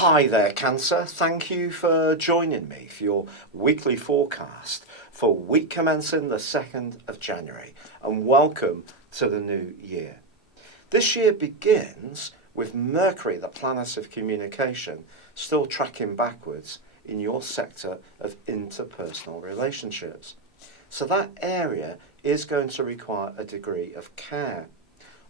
Hi there, Cancer. Thank you for joining me for your weekly forecast for week commencing the 2nd of January, and welcome to the new year. This year begins with Mercury, the planet of communication, still tracking backwards in your sector of interpersonal relationships. So that area is going to require a degree of care.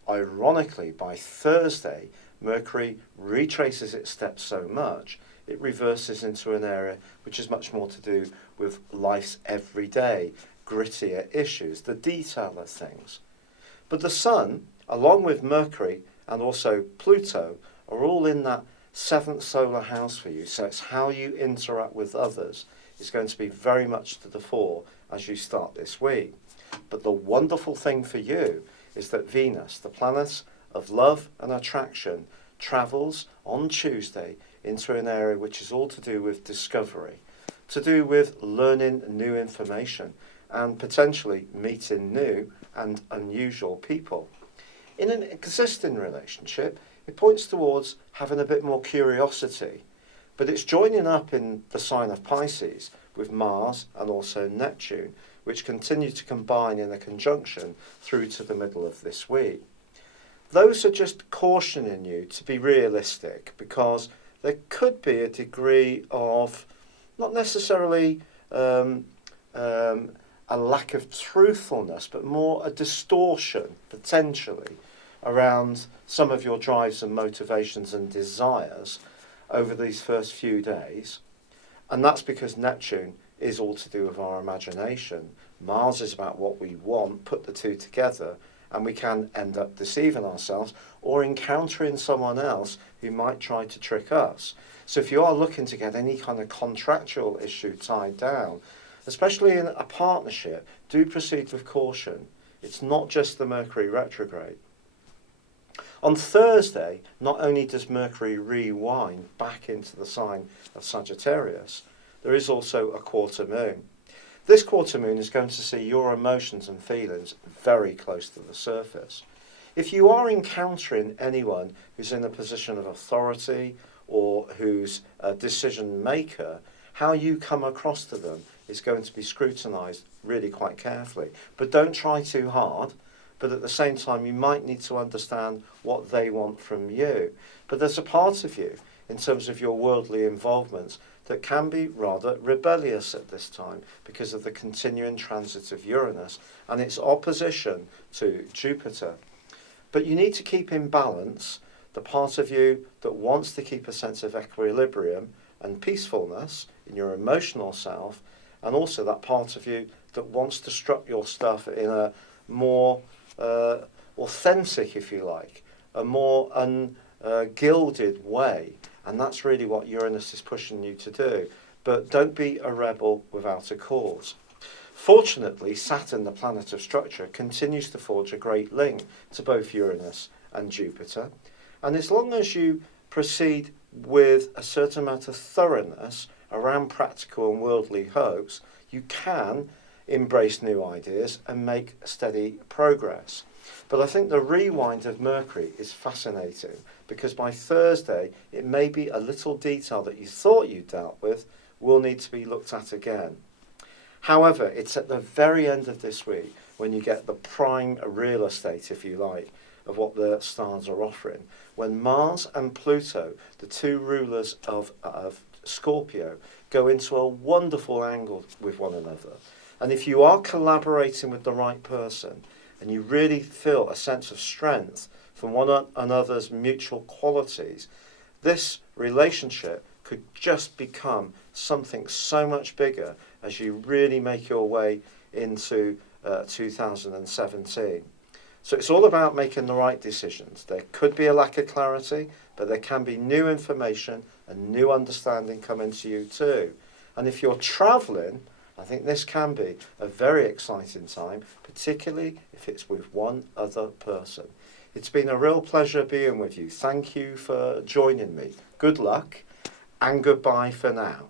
Ironically, by Thursday, Mercury retraces its steps so much, it reverses into an area which is much more to do with life's everyday, grittier issues, the detail of things. But the Sun, along with Mercury and also Pluto, are all in that 7th solar house for you, so it's how you interact with others is going to be very much to the fore as you start this week. But the wonderful thing for you is that Venus, the planet of love and attraction, travels on Tuesday into an area which is all to do with discovery, to do with learning new information and potentially meeting new and unusual people. In an existing relationship, it points towards having a bit more curiosity, but it's joining up in the sign of Pisces with Mars and also Neptune, which continue to combine in a conjunction through to the middle of this week. Those are just cautioning you to be realistic, because there could be a degree of, not necessarily a lack of truthfulness, but more a distortion, potentially, around some of your drives and motivations and desires over these first few days. And that's because Neptune is all to do with our imagination. Mars is about what we want, put the two together, and we can end up deceiving ourselves or encountering someone else who might try to trick us. So if you are looking to get any kind of contractual issue tied down, especially in a partnership, do proceed with caution. It's not just the Mercury retrograde. On Thursday, not only does Mercury rewind back into the sign of Sagittarius, there is also a quarter moon. This quarter moon is going to see your emotions and feelings very close to the surface. If you are encountering anyone who's in a position of authority or who's a decision maker, how you come across to them is going to be scrutinised really quite carefully. But don't try too hard, but at the same time you might need to understand what they want from you. But there's a part of you, in terms of your worldly involvements, that can be rather rebellious at this time because of the continuing transit of Uranus and its opposition to Jupiter. But you need to keep in balance the part of you that wants to keep a sense of equilibrium and peacefulness in your emotional self, and also that part of you that wants to strut your stuff in a more authentic, if you like, a more ungilded way. And that's really what Uranus is pushing you to do. But don't be a rebel without a cause. Fortunately, Saturn, the planet of structure, continues to forge a great link to both Uranus and Jupiter. And as long as you proceed with a certain amount of thoroughness around practical and worldly hopes, you can embrace new ideas and make steady progress. But I think the rewind of Mercury is fascinating, because by Thursday it may be a little detail that you thought you dealt with will need to be looked at again. However, it's at the very end of this week when you get the prime real estate, if you like, of what the stars are offering, when Mars and Pluto, the two rulers of Scorpio, go into a wonderful angle with one another. And if you are collaborating with the right person, and you really feel a sense of strength from one another's mutual qualities, this relationship could just become something so much bigger as you really make your way into 2017. So it's all about making the right decisions. There could be a lack of clarity, but there can be new information and new understanding coming to you too. And if you're travelling, I think this can be a very exciting time, particularly if it's with one other person. It's been a real pleasure being with you. Thank you for joining me. Good luck and goodbye for now.